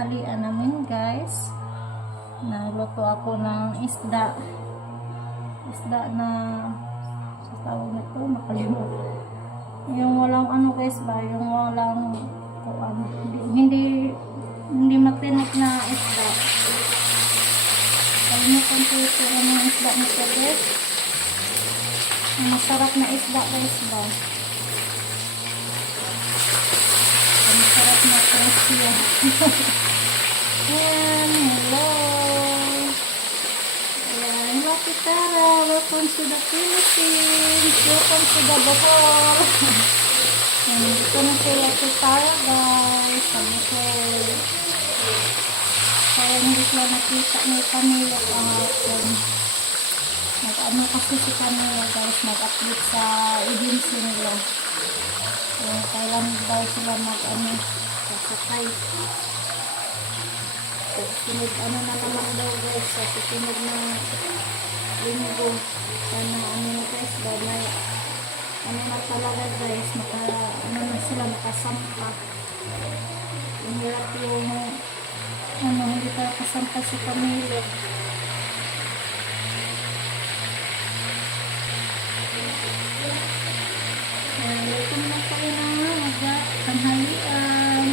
tanghalian namin, guys. Nagluto ako ng isda. Isda na sa tawag na ito, nakalimutan. Yung walang ano guys ba, yung walang hindi matinik na isda. Kalimutan ko ito yung isda nito guys. Masarap na isda guys ba. Masarap na crispy. Ayan, hello. Ayan, hello Kitara. Welcome to the Philippines. Welcome to the Bohol. Ayan, dito na sila Kitara guys. Sa Bohol. Kaya hindi sila nakita ni Camila kahapon. Nag-ano kasi si Camila guys. Nag-upload sa agency nila. Kailan daw sila mag-ano sasakay. Sunod ano na naman daw guys sa susunod na linggo sana ano na guys ba may ano na talaga guys ano na sila nakasampa yung hirap yung ano hindi pa nakasampa si Camila. Welcome na kayo na tanghalian.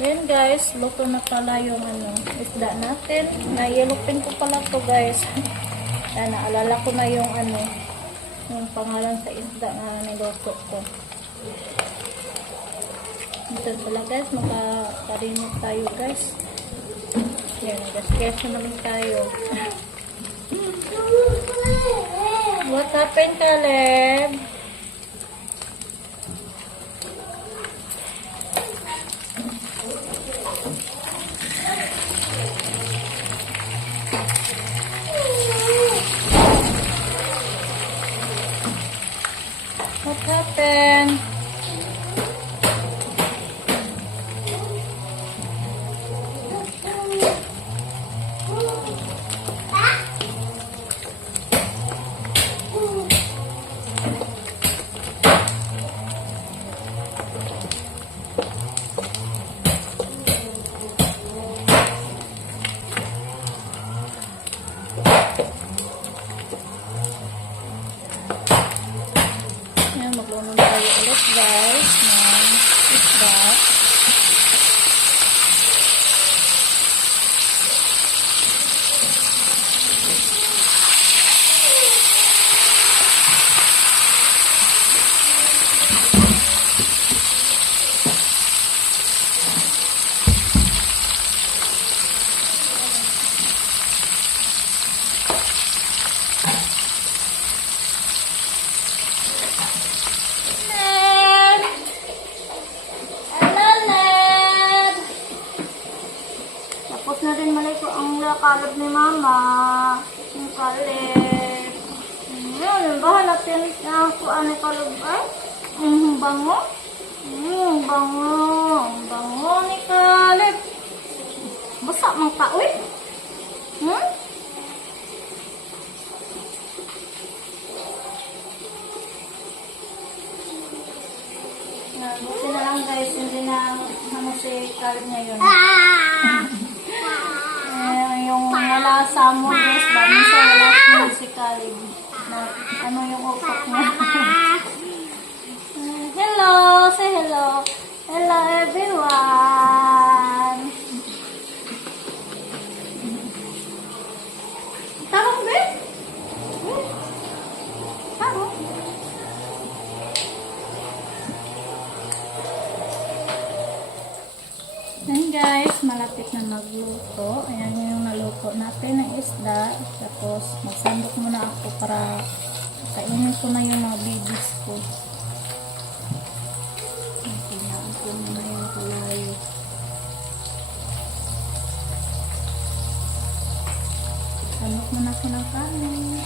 Ayan guys, luto na pala yung isda natin. Nayelupin ko pala to guys. Ayan, naalala ko na yung yung pangalan sa isda na niluto ko. Ito pala guys, makakarinit tayo guys. Ayan, gas-keso naman tayo. What happened, Caleb? What happened? Maglunod tayo ulit guys ng isda. din maliko ang nakalap ni mama. Ang kalip. Yun, bahala natin kung ano kalap ay. Bango. Bango. Bango ni kalip. Basa mang kaoy. Buti na lang guys, hindi na ano si Kalib ngayon. Yung wala sa mo guys, ba? Minsan wala si Kalib. Ano yung upak niya. Hello! Say hello! Hello everyone! Tarong ba? Tarong? Ayan guys, malapit na magluto. Ayan yung naluto natin ng isda. Tapos magsandok muna ako para kainin ko na yung mga babies ko. Kailangan ko muna yung kulayo. Sandok muna ko ng kanin.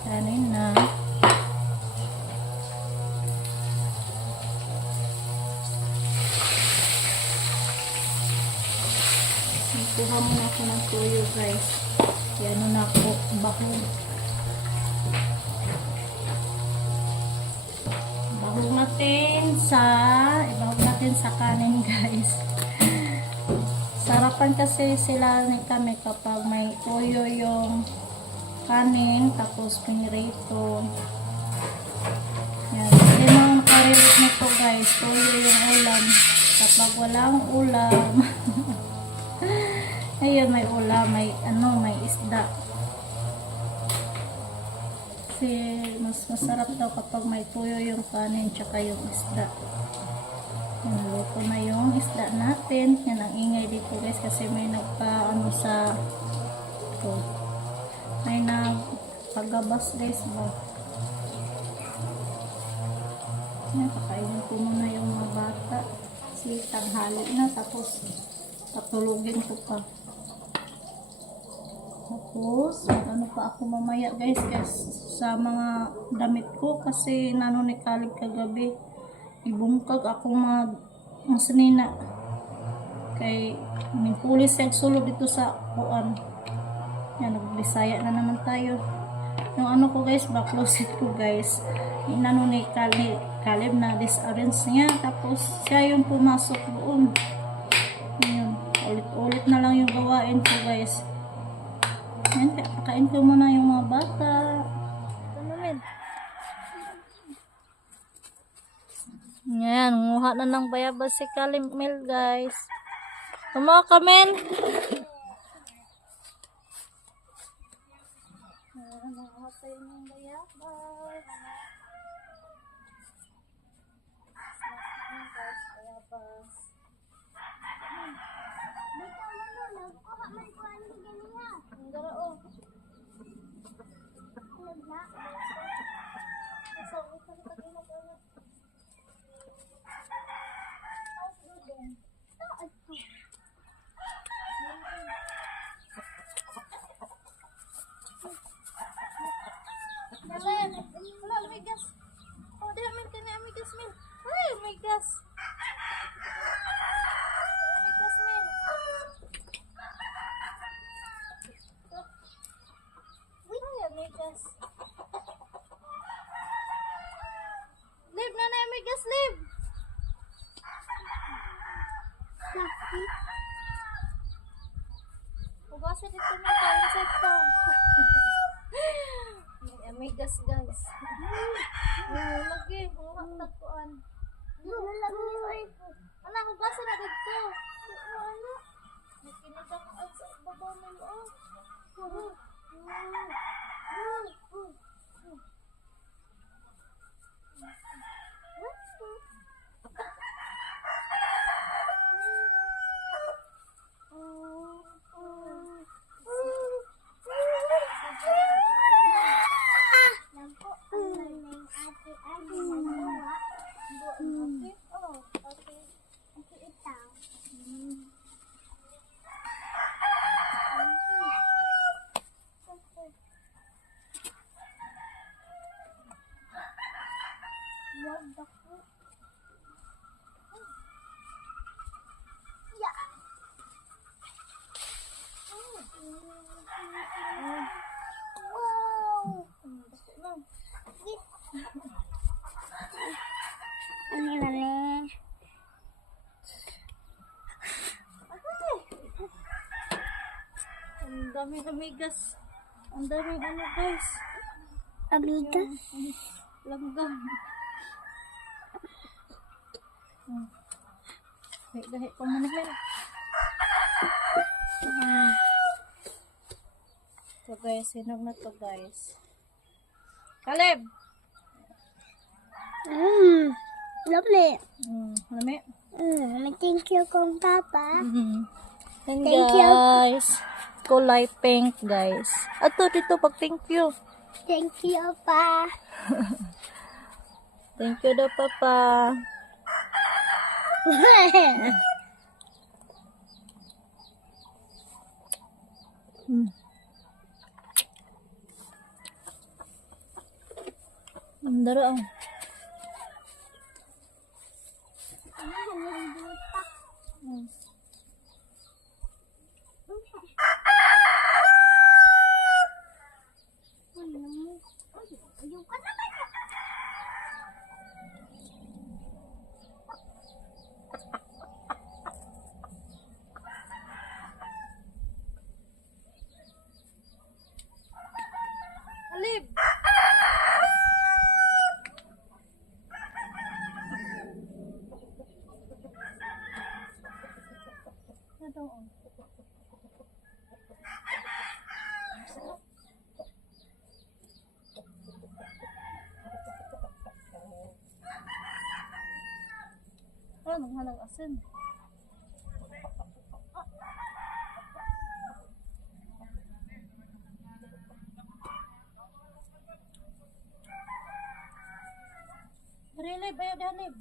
Kanin na. Kuha muna ako ng tuyo guys. Yan na ako bahog. Ibahog natin sa kanin guys. Sarapan kasi sila ni kami kapag may tuyo yung kanin, tapos pinirito. Yan. Hindi naman nakarelate nito guys. Tuyo yung ulam. Kapag walang ulam. Ayun, may ulam. May isda. Kasi mas masarap daw kapag may tuyo yung kanin tsaka yung isda. Yan, luto na yung isda natin. Yan ang ingay dito guys kasi may nagpa sa ito. May nagpagabas guys ba. Yan, kakainin ko muna yung mga bata. Kasi tanghali na, tapos patulugin ko pa. Tapos ano pa ako mamaya guys sa mga damit ko kasi nanonikalik kagabi. Ibungkag ako mga sanina. Kay may pulis yung sulod dito sa kuan. Yan, nagbisaya na naman tayo. Yung ano ko guys, back closet ko guys. Inano ni Kalib na disarrange niya. Tapos siya yung pumasok doon. Yun, ulit-ulit na lang yung gawain ko guys. Yan, pakain ko muna yung mga bata. Yan, nguha na ng bayabas si Kalimil guys. Kumawa ka men. Nanguha tayo ng bayabas. Bayabas. Ang garao. Wala, may gas. Oh, di amin ka na, may gas, Min. Ay, may gas. May gas, Min. Ay, may gas. Lib, nanay, may gas, Lib. Pagwasa dito na tayo sa ito. May gas guys. Lagi, huwag tagpuan. Anak, hugasan na dito. Ano? May kinagkakaan sa babaw mo. daming amigas. Ang daming ano guys. Amigas? Langgam. Gahi pa mo naman. So guys, sinog na to guys. Caleb! Lami. Lami? Thank you kong papa. And Thank you. guys, kulay pink guys. Ato dito pag thank you. Thank you pa. Thank you daw papa. Ang daro ang. Alib! Ano naghanag asin? Dalib, ayo dalib.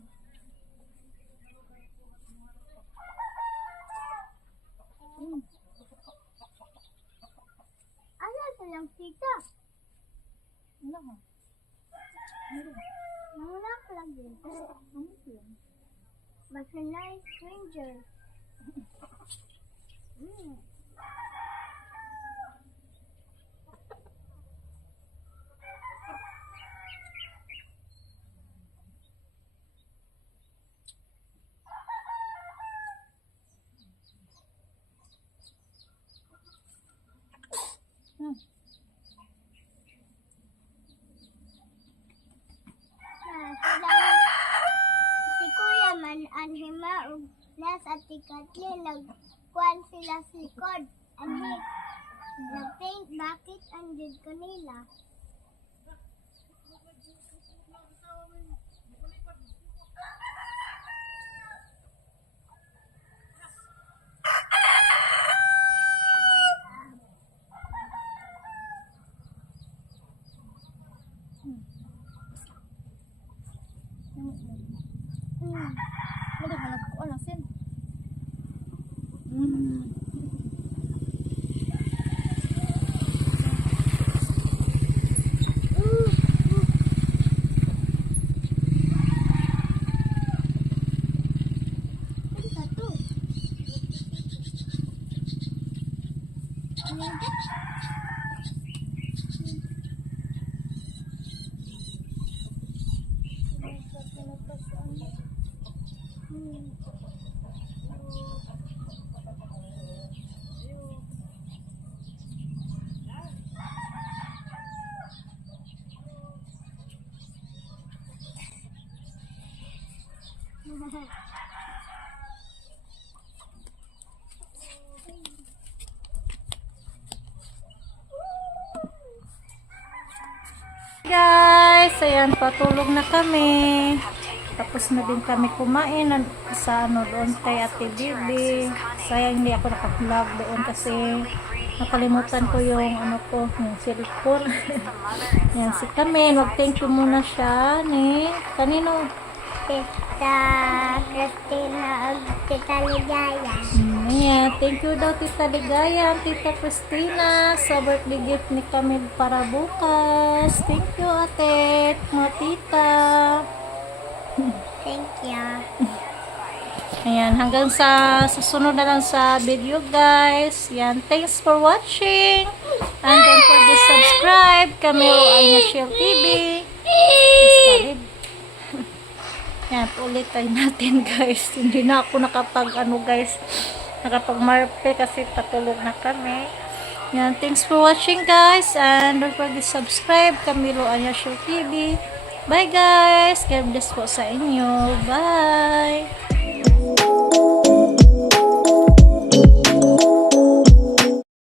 Ano silang tita? Ano ha? Muna ka lang din. Basta na stranger. Si Kuya man ang hima ug nas at si Kathleen nagkuhan sila sa likod. Anhi nag-paint bakit ang jud kanila. Ano hanap ko asin? Guys, ayan, patulog na kami. Tapos na din kami kumain sa ano doon kay Ate Bibi. Sayang hindi ako naka-vlog doon kasi nakalimutan ko yung ano ko, yung cellphone. Yan, si Kamen, mag-thank you muna siya ni kanino? Tita Christina ug Tita Ligaya. Ayan, thank you daw Tita Ligaya, Tita Christina sa birthday gift ni Camille para bukas. Thank you ate, mga tita. Thank you. Ayan, hanggang sa susunod na lang sa video guys. Yan, thanks for watching. And don't forget to subscribe. Camille Aynashil TV. Yan, ulitin natin guys. Hindi na ako nakapag ano guys, nakapag marpe kasi patulog na kami. Yan, thanks for watching guys, and don't forget to subscribe Camilo Anyashow TV. Bye guys, God bless po sa inyo. Bye.